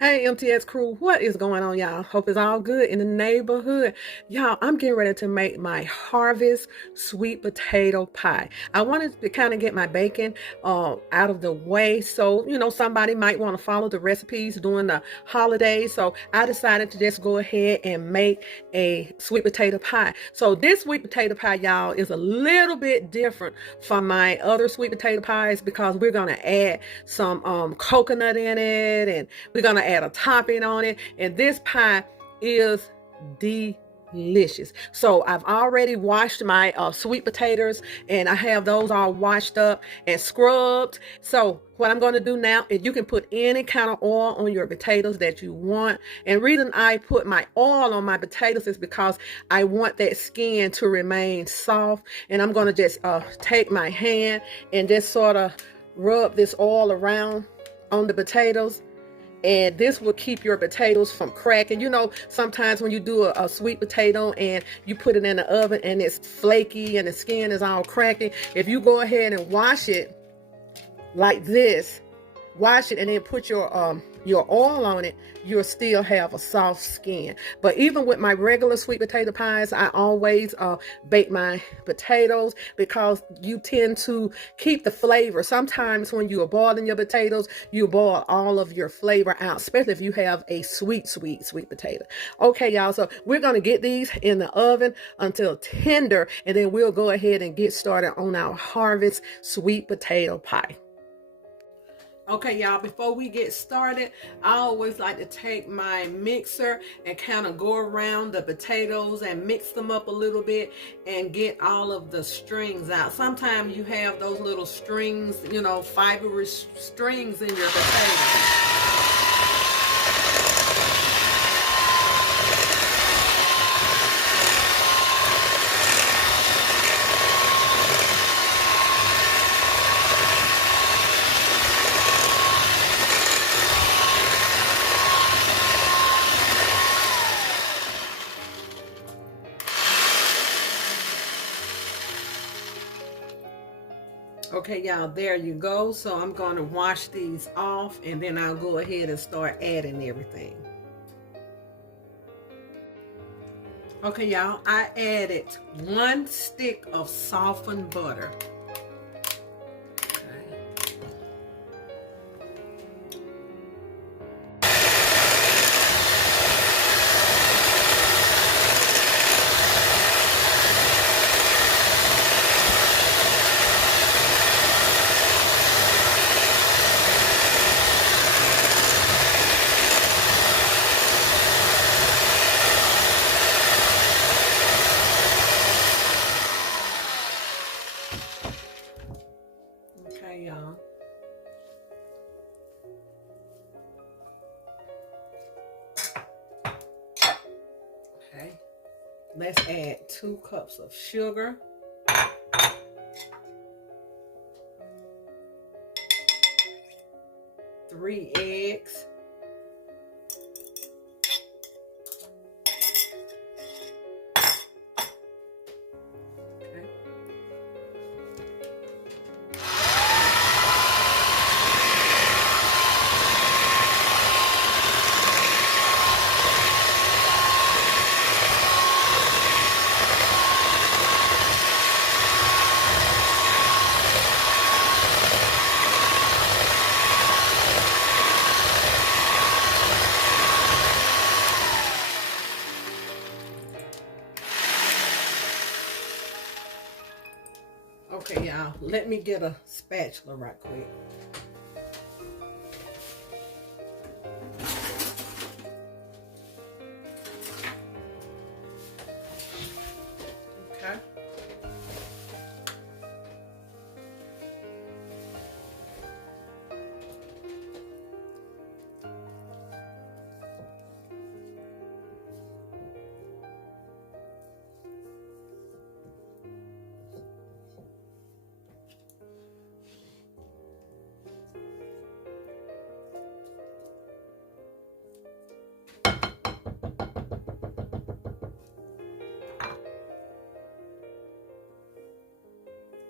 Hey, MTS crew, what is going on, y'all? Hope it's all good in the neighborhood. Y'all, I'm getting ready to make my harvest sweet potato pie. I wanted to kind of get my bacon out of the way so, somebody might want to follow the recipes during the holidays. So I decided to just go ahead and make a sweet potato pie. So this sweet potato pie, y'all, is a little bit different from my other sweet potato pies because we're going to add some coconut in it, and we're going to add a topping on it. And this pie is delicious. So I've already washed my sweet potatoes, and I have those all washed up and scrubbed. So what I'm going to do now is you can put any kind of oil on your potatoes that you want. And reason I put my oil on my potatoes is because I want that skin to remain soft. And I'm going to just take my hand and just sort of rub this oil around on the potatoes, and this will keep your potatoes from cracking. Sometimes when you do a sweet potato and you put it in the oven and it's flaky and the skin is all cracking, if you go ahead and wash it like this, wash it and then put your oil on it, you'll still have a soft skin. But even with my regular sweet potato pies, I always bake my potatoes because you tend to keep the flavor. Sometimes when you are boiling your potatoes, you boil all of your flavor out, especially if you have a sweet potato. Okay, y'all, so we're going to get these in the oven until tender, and then we'll go ahead and get started on our harvest sweet potato pie. Okay, y'all, before we get started, I always like to take my mixer and kind of go around the potatoes and mix them up a little bit and get all of the strings out. Sometimes you have those little strings, fibrous strings in your potatoes. Okay, y'all, there you go. So I'm going to wash these off, and then I'll go ahead and start adding everything. Okay, y'all, I added 1 stick of softened butter. Okay, y'all. Okay, let's add 2 cups of sugar. 3 eggs. Okay. Okay, y'all, let me get a spatula right quick. Okay.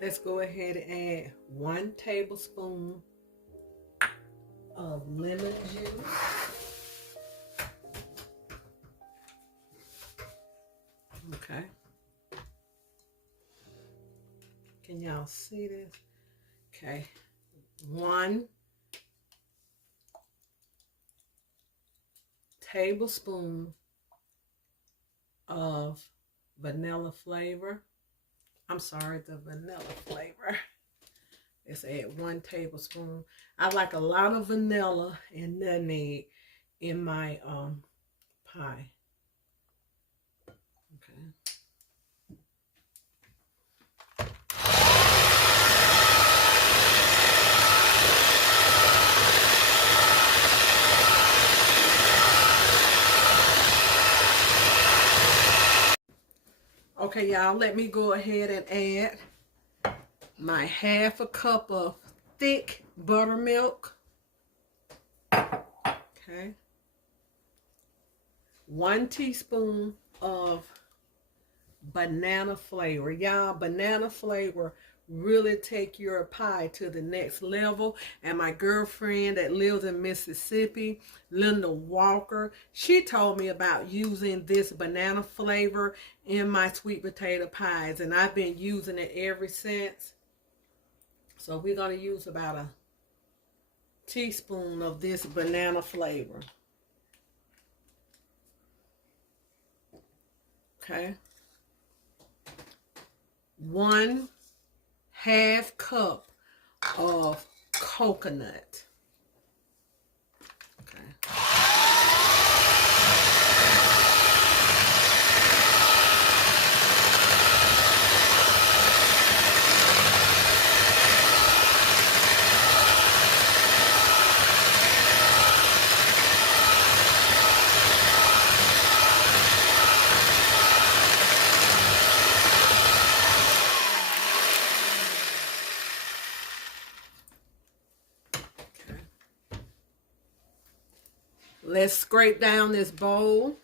Let's go ahead and add 1 tablespoon of lemon juice. y'all see this? Okay. 1 tablespoon of vanilla flavor. I'm sorry, the vanilla flavor. Let's add 1 tablespoon. I like a lot of vanilla and nutmeg in my pie. Okay. Okay, y'all, let me go ahead and add my 1/2 cup of thick buttermilk. Okay. 1 teaspoon of banana flavor. Y'all, banana flavor really take your pie to the next level. And my girlfriend that lives in Mississippi, Linda Walker, she told me about using this banana flavor in my sweet potato pies, and I've been using it ever since. So we're going to use about a teaspoon of this banana flavor. Okay. 1/2 cup of coconut. Okay. Let's scrape down this bowl.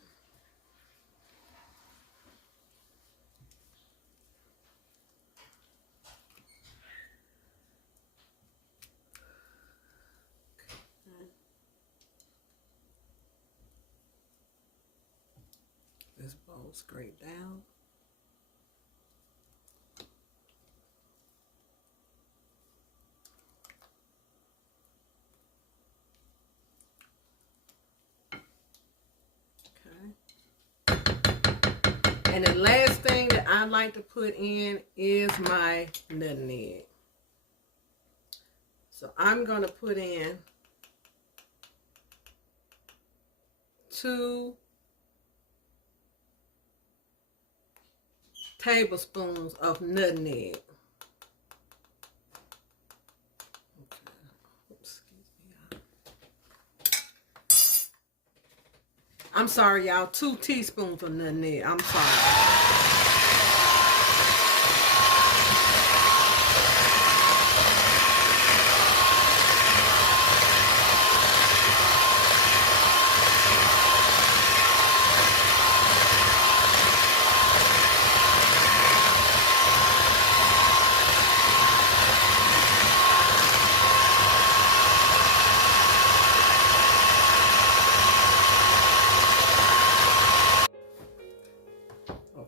This bowl scrape down. And the last thing that I like to put in is my nutmeg. So I'm going to put in 2 tablespoons of nutmeg. Okay. Oops, excuse me, y'all. I'm sorry, y'all. 2 teaspoons of nutmeg. I'm sorry.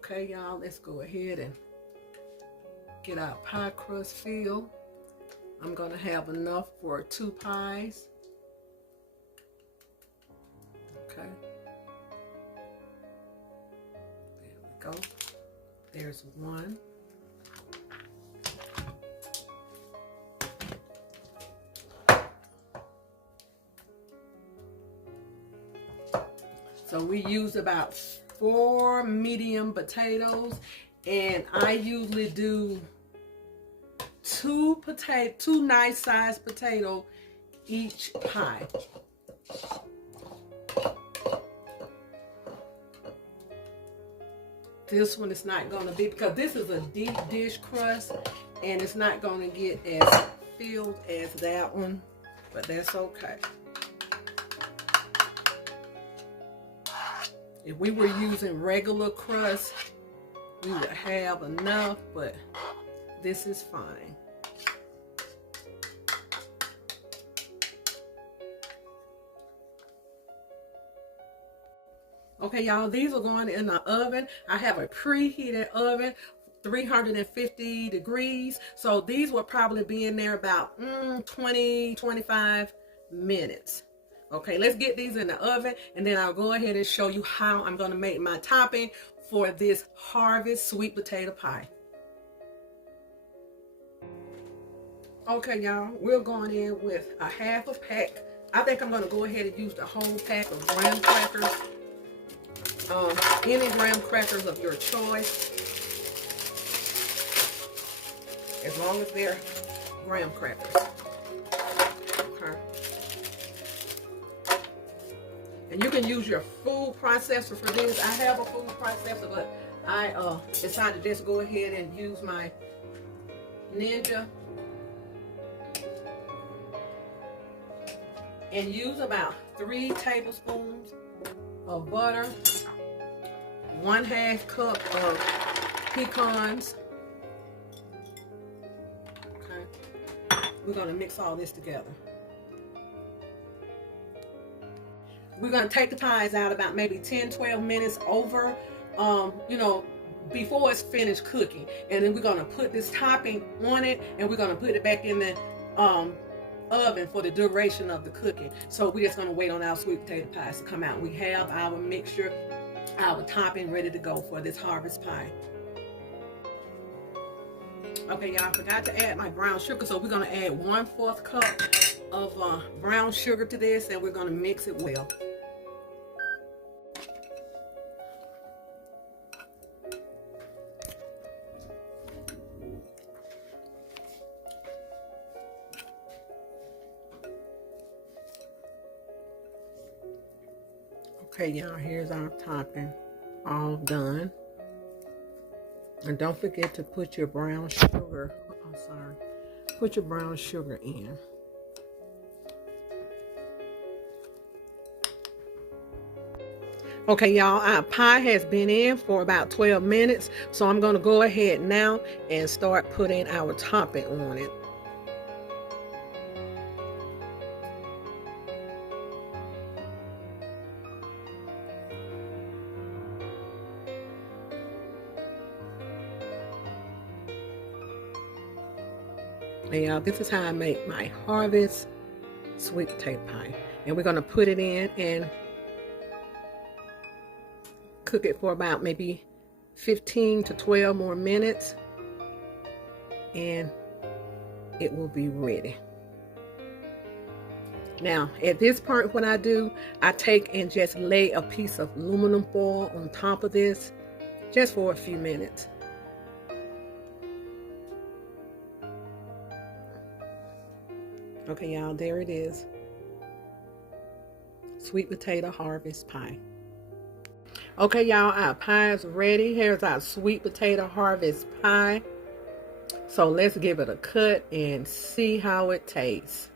Okay, y'all, let's go ahead and get our pie crust filled. I'm going to have enough for 2 pies. Okay. There we go. There's 1. So we use about 4 medium potatoes, and I usually do 2 nice sized potatoes each pie. This one is not going to be, because this is a deep dish crust, and it's not going to get as filled as that one, but that's okay. If we were using regular crust, we would have enough, but this is fine. Okay, y'all, these are going in the oven. I have a preheated oven 350 degrees. So these will probably be in there about 20, 25 minutes. Okay, let's get these in the oven, and then I'll go ahead and show you how I'm going to make my topping for this harvest sweet potato pie. Okay, y'all, we're going in with a half a pack. I think I'm going to go ahead and use the whole pack of graham crackers. Any graham crackers of your choice, as long as they're graham crackers. Okay. And you can use your food processor for this. I have a food processor, but I decided to just go ahead and use my Ninja. And use about 3 tablespoons of butter, 1/2 cup of pecans. Okay, we're gonna mix all this together. We're gonna take the pies out about maybe 10-12 minutes over, before it's finished cooking, and then we're gonna put this topping on it, and we're gonna put it back in the oven for the duration of the cooking. So we're just going to wait on our sweet potato pies to come out. We have our mixture, our topping ready to go for this harvest pie. Okay, y'all, I forgot to add my brown sugar, so we're going to add 1/4 cup of brown sugar to this, and we're going to mix it well. Okay, y'all, here's our topping all done. And don't forget to put your brown sugar, put your brown sugar in. Okay, y'all, our pie has been in for about 12 minutes, so I'm going to go ahead now and start putting our topping on it. And y'all, this is how I make my harvest sweet potato pie. And we're going to put it in and cook it for about maybe 15 to 12 more minutes. And it will be ready. Now, at this part, what I do, I take and just lay a piece of aluminum foil on top of this just for a few minutes. Okay, y'all, there it is. Sweet potato harvest pie. Okay, y'all, our pie is ready. Here's our sweet potato harvest pie. So let's give it a cut and see how it tastes.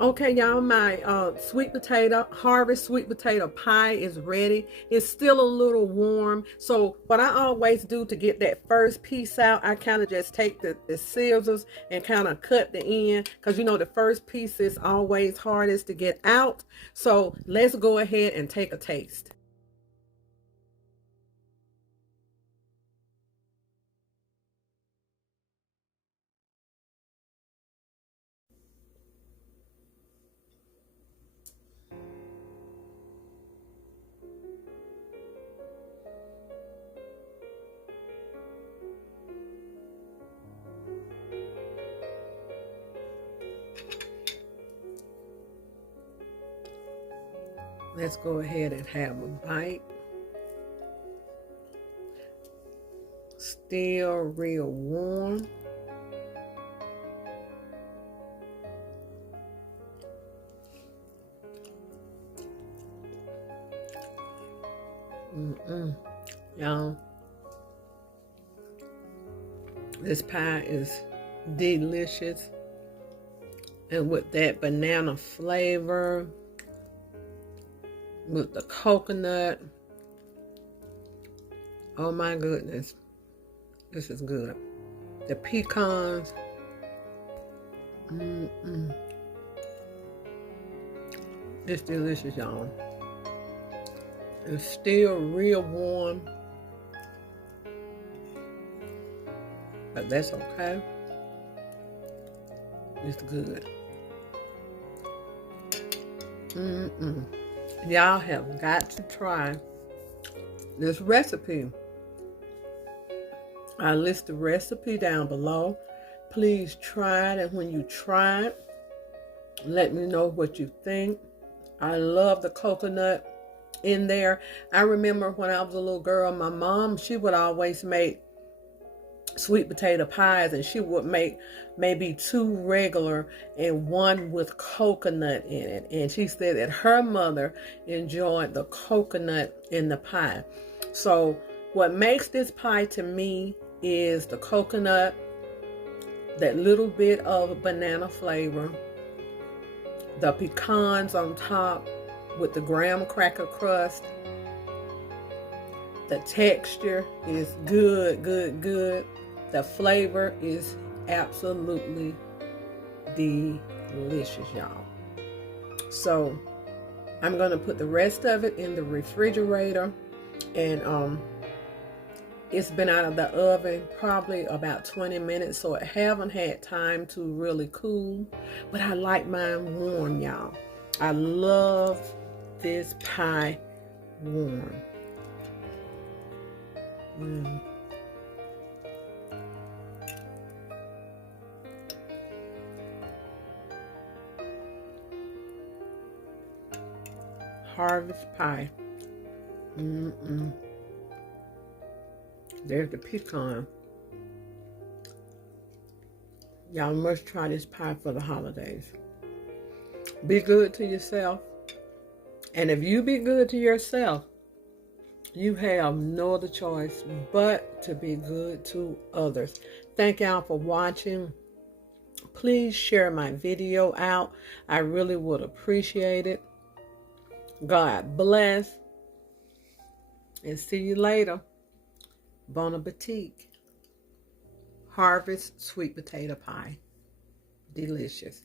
Okay, y'all, my harvest sweet potato pie is ready. It's still a little warm. So what I always do to get that first piece out, I kind of just take the scissors and kind of cut the end, because the first piece is always hardest to get out. So let's go ahead and take a taste. Let's go ahead and have a bite. Still real warm. Y'all, this pie is delicious. And with that banana flavor, with the coconut, oh my goodness, this is good. The pecans, it's delicious, y'all. It's still real warm. but that's okay. It's good. Y'all have got to try this recipe. I list the recipe down below. Please try it, and when you try it, let me know what you think. I love the coconut in there. I remember when I was a little girl, my mom, she would always make sweet potato pies, and she would make maybe 2 regular and 1 with coconut in it. And she said that her mother enjoyed the coconut in the pie. So what makes this pie to me is the coconut, that little bit of banana flavor, the pecans on top with the graham cracker crust. The texture is good, good, good. The flavor is absolutely delicious, y'all. So I'm gonna put the rest of it in the refrigerator, and it's been out of the oven probably about 20 minutes, so it haven't had time to really cool, but I like mine warm, y'all. I love this pie warm. Harvest pie. There's the pecan. Y'all must try this pie for the holidays. Be good to yourself. And if you be good to yourself, you have no other choice but to be good to others. Thank y'all for watching. Please share my video out. I really would appreciate it. God bless. And see you later. Bon appetit. Harvest sweet potato pie. Delicious.